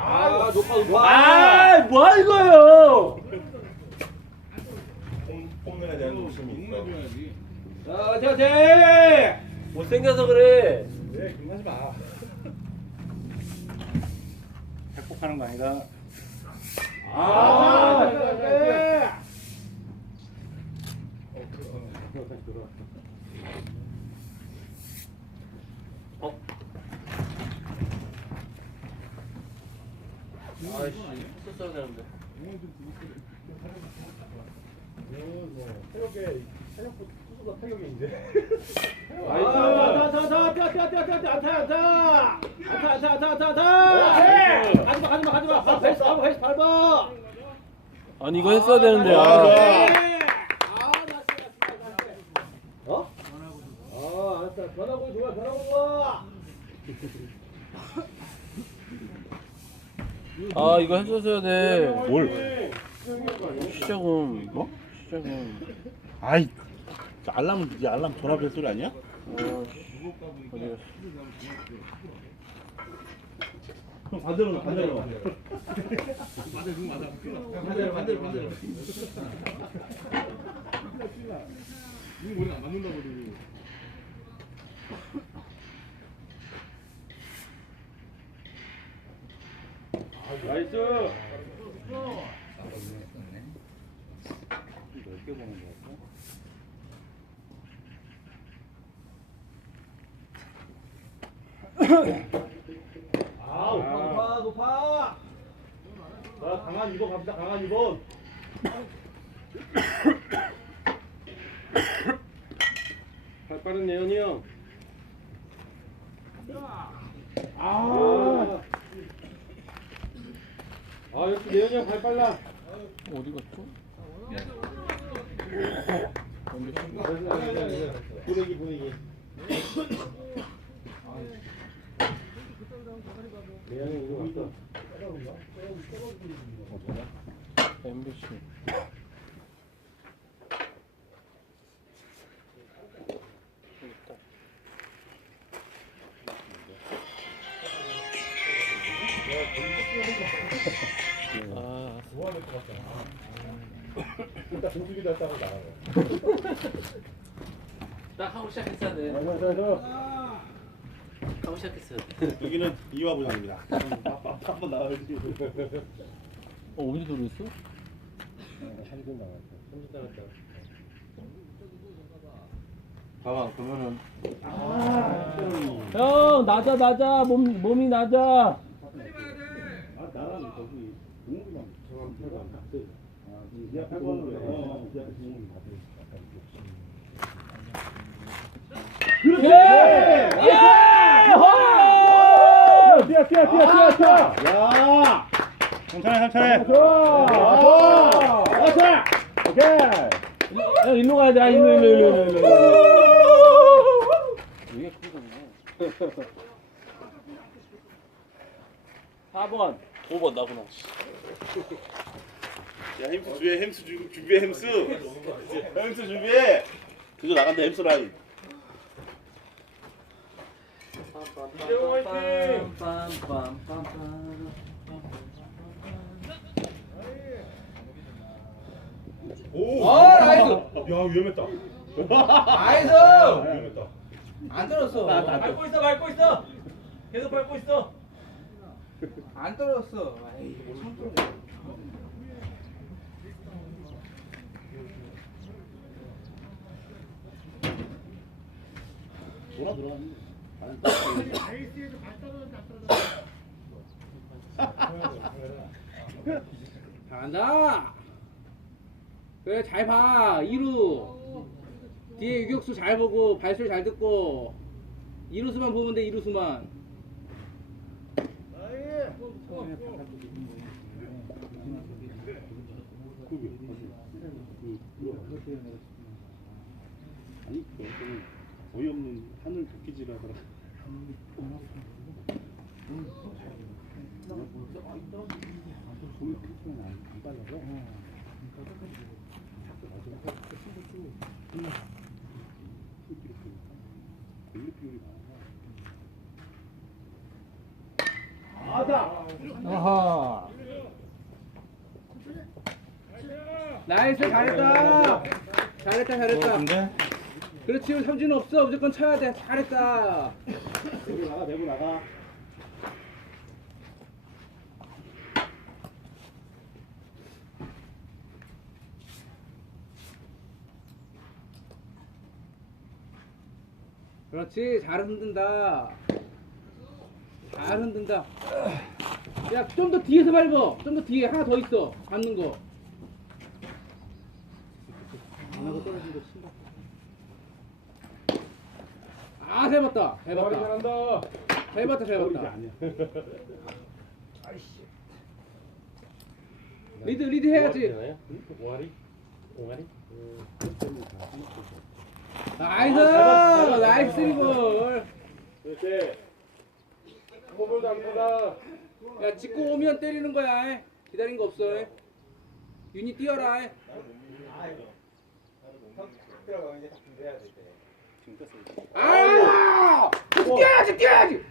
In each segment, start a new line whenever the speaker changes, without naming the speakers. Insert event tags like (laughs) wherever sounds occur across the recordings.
아, 높아, 높아. 아, 뭐야 이거요?
홈런에 대한 욕심이 있어.
자, 자, 자. 못생겨서 그래.
네, 그만하지 마.
회복하는 거 아니다.
아, 자, 자, 자. 어? 아이씨, 썼어야 되는데.
타격에 타격부 투수가 타격이 이제.
아, 자, 자, 자, 자, 자, 자, 자, 자, 안타, 안 타. 안 타, 안 타, 안 타, 안 타, 안 타. 가지 마, 가지 마, 가지 마. 아, 베이스 밟아, 베이스 밟아.
아니 이거 했어야 되는데
아,
아,
네. 아, 나이스, 나이스, 나이스. 어? 아, 알았어. 변화고 좋아, 변화고 좋아.
아 이거 했었어야 돼
뭘?
시작은 뭐? 시작은
아이, 저 알람, 이제 알람 전화벨 소리 아니야?
어, 어디 갔어?
형 반대로, 반대로.
반대로 반대로 반대로.
나이스.
넓게 보는 거 같아.
아, 높아, 높아, 높아.
자, 강한 2번 갑시다. 강한 2번.
발 빠른 예현이 형.
아.
아, 역시 예현이 형발 빨라.
어디 갔죠?
분위기 분위기.
예현이 이거 있어.
MBC
일단 동수기도 했다고 나가요.
딱 하고 시작했어야 돼. 하고 시작했어야 돼.
여기는 이화 부장입니다. 한번 나와야지.
어, 어디 들어있어?
한분 나갔어. 한분 나갔다.
봐봐, 그러면은.
형 낮아 낮아 몸 몸이 낮아
아, 나랑 거기 공무만 저랑 안 갔어. 아, 이 앞에 공무원. 어, 이 앞에 공무원 갔어.
예! 예! 호!
뛰어 뛰어 뛰어 뛰어 뛰어. 야.
천천히, 천천히.
좋아. 좋아. 그렇지. 오케이.
형 일로 가야 돼 아, 일로 일로 일로 일로 일로 이게 크거든요 4번 5번 나구나
야, 햄스 준비해, 햄스 주- 준비해, 햄스. 햄스 준비해. 그거 나간다, 햄스 라인.
오.
아, 나이스.
야 위험했다.
나이스.
위험했다.
안 떨었어. 밟고 있어, 밟고 있어. 계속 밟고 있어. 안 떨었어. 아이, 손 떨어.
돌아 들어갔는데.
잘한다. 그래 잘 봐. 2루. 뒤에 유격수 잘 보고 발소리 잘 듣고 2루수만 보면 돼. 2루수만.
아니, 어이없는 하늘.
아다.
아하.
나이스 잘했다. 잘했다 잘했다.
근데
그렇지 삼진은 없어 무조건 쳐야 돼. 잘했다.
내고 나가, 내고 나가.
그렇지 잘 흔든다. 잘 흔든다. 야 좀 더 뒤에서 밟어. 좀 더 뒤에 하나 더 있어. 밟는 거. 안 하고 떨어진 거 친다. 아, 잘 봤다. 잘
머리
봤다.
잘한다.
잘 봤다. 잘 봤다.
아니야.
리드 리드 해야지.
오아리? 오아리?
나이스.
아,
나이스 리볼.
그렇지. 몸을 담그다.
야, 짚고 오면 때리는 거야. 기다린 거 없어. 유닛 뛰어라. 아! 뛰어야지, 뛰어야지.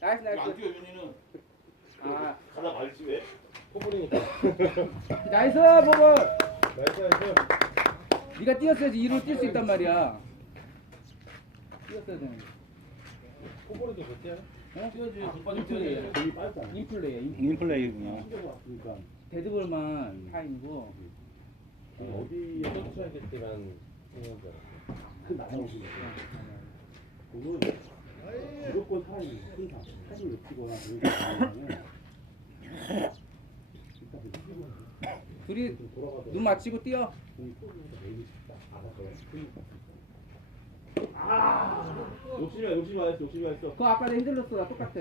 나이스, 나이스.
윤이는
아,
가다 말지 왜? 포볼이니까. (laughs)
나이스, 보볼.
나이스 나이스.
네가 뛰었어야지 이로 뛸 수 있단 말이야. 뛰었어야 되는.
포볼이도 좋지?
어? 뛰어지. 인플레이야.
공이 빠졌잖아.
인플레이야. 인-
인플레이구나.
신경 왔으니까.
데드볼만 타임이고.
어디에
쳐야겠지만 생각보다.
큰 거야. 공은 무조건 사람이 항상 사진을 그런 게 아니면 그
둘이 눈 맞추고 뛰어.
그러니까.
욕심이 욕심이 많았어 욕심이 많았어.
그거 아까 내가 흔들렸어. 나 똑같아.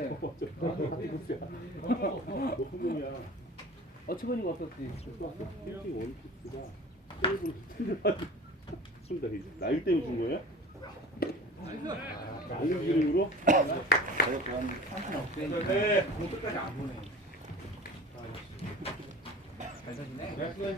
높은 놈이야.
어처구니가 없었지.
일찍 원피스가 세이브를 틀려가지고 이제 나이 때문에 준 거야? 아는 기름으로?
네.
끝까지 안 보네. 잘
나이스.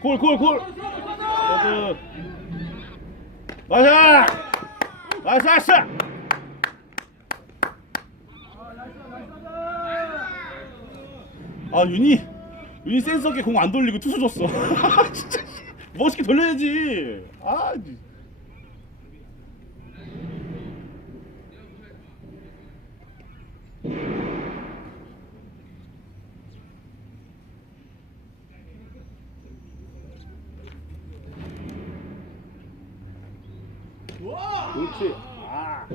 골, 골, 골. 나이스. 나이스. 나이스. 아, 윤이. 윤이 센스 없게 공 안 돌리고 투수 줬어. (laughs) 진짜. 멋있게 돌려야지. 아, 이-
그렇지. 아.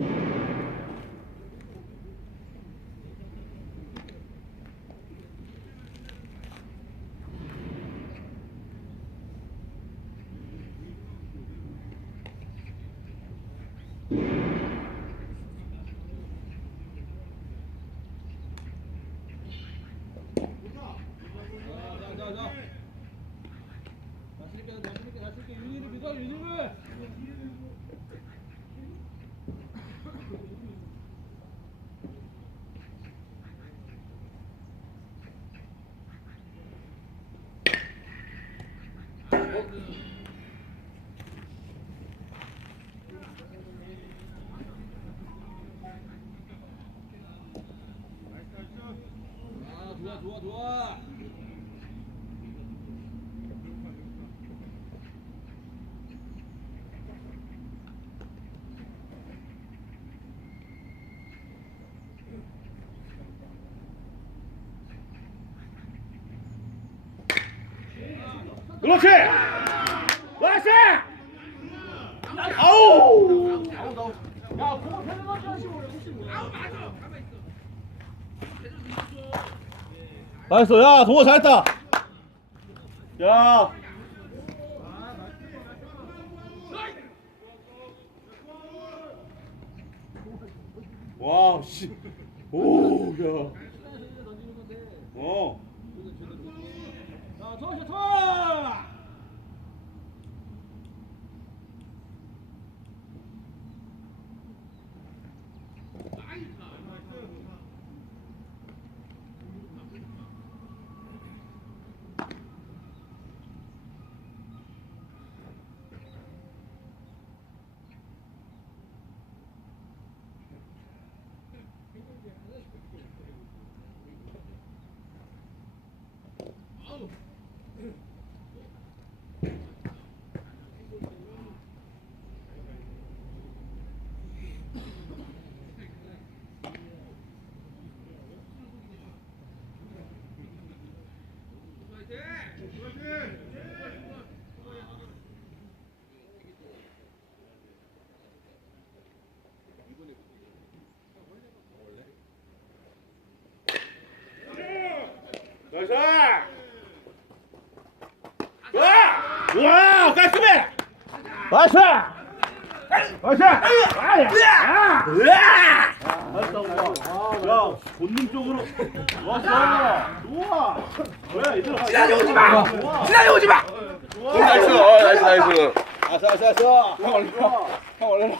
유진우. 그렇지. 나이스. 아우.
야 공을
나이스. 야, 동호 잘했다. 야. 와, 씨. 오, 야. 어.
자 토시 토
나이스. 와! 와, 깔끔해. 나이스. 나이스. 아, 야. 야, 본능적으로. 좋았어. 좋아. 뭐야, 얘들아. 지나려 오지 마. 지나려 오지 마.
나이스 어 나이스 나이스
아싸, 아싸, 아싸. 형 얼른. 형 얼른.